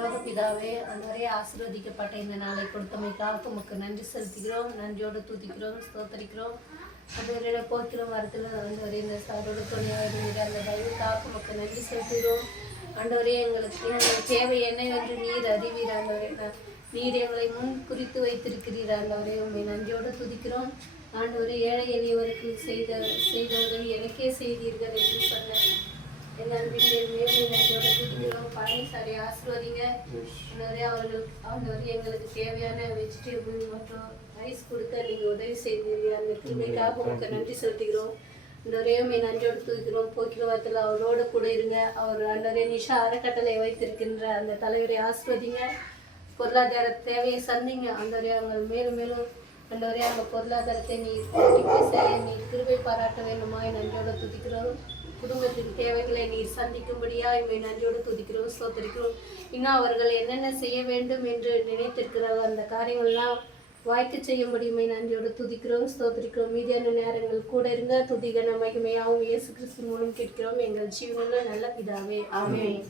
பிதாவே, அன்றவரே ஆசீர்வதிக்கப்பட்ட இந்த நாளை கொடுத்தமைக்காக உமக்கு நன்றி செலுத்துகிறோம். நன்றியோடு துதிக்கிறோம், ஸ்தோத்தரிக்கிறோம். அன்றவரையோட போக்கிறோம் வரத்தில் அன்றவரே இந்த சாரோட துணையாக இருக்கிற அந்த தயவுக்காக உமக்கு நன்றி செலுத்துகிறோம். ஆண்டவரே எங்களுக்கு தேவை என்னவென்று நீர் அறிவீர். ஆண்டவரே நீர் எங்களை முன் குறித்து வைத்திருக்கிறீர். ஆண்டவரே உண்மை நன்றியோடு துதிக்கிறோம். ஆண்டவரே ஏழை எளியவருக்கு செய்த உதவி எனக்கே செய்தீர்கள் என்று சொன்ன என் அன்பின் மேலும் நன்றியோட துதிக்கிறோம். பழனிசாரி ஆசீர்வதிங்க. ஆண்டவரே எங்களுக்கு தேவையான வெஜிடபிள் மற்றும் ரைஸ் கொடுக்க நீங்கள் உதவி செய்தீர்கள். அந்த கிருமைக்காக உங்களுக்கு நன்றி செலுத்துகிறோம். ஆண்டவரே நன்றியோடு துதிக்கிறோம். போக்கிரவாரத்தில் அவரோட கூட இருங்க. அவர் ஆண்டவரே நிஷா அறக்கட்டளை வைத்திருக்கின்ற அந்த தலைவரை ஆசீர்வதிங்க. பொருளாதார தேவையை சந்திங்க. ஆண்டவரே அவங்க மேலும் மேலும் ஆண்டவரே அவங்க பொருளாதாரத்தை நீர் கிருபை பாராட்ட வேண்டுமா நன்றியோடு துதிக்கிறோம். குடும்பத்தின் தேவைகளை நீர் சந்திக்கும்படியா இவை நன்றியோடு துதிக்கிறோம், ஸ்தோத்தரிக்கிறோம். இன்னும் அவர்கள் என்னென்ன செய்ய வேண்டும் என்று நினைத்திருக்கிறார்கள் அந்த காரியங்கள்லாம் வாய்க்கு செய்யும்படியுமே நன்றியோடு துதிக்கிறோம், ஸ்தோத்தரிக்கிறோம். மீதியான நேரங்கள் கூட இருங்க. துதிகன மகிமையாகவும் இயேசு கிறிஸ்து மூலம் கேட்கிறோம் எங்கள் ஜீவனில் நல்ல பிதாவே, ஆமென்.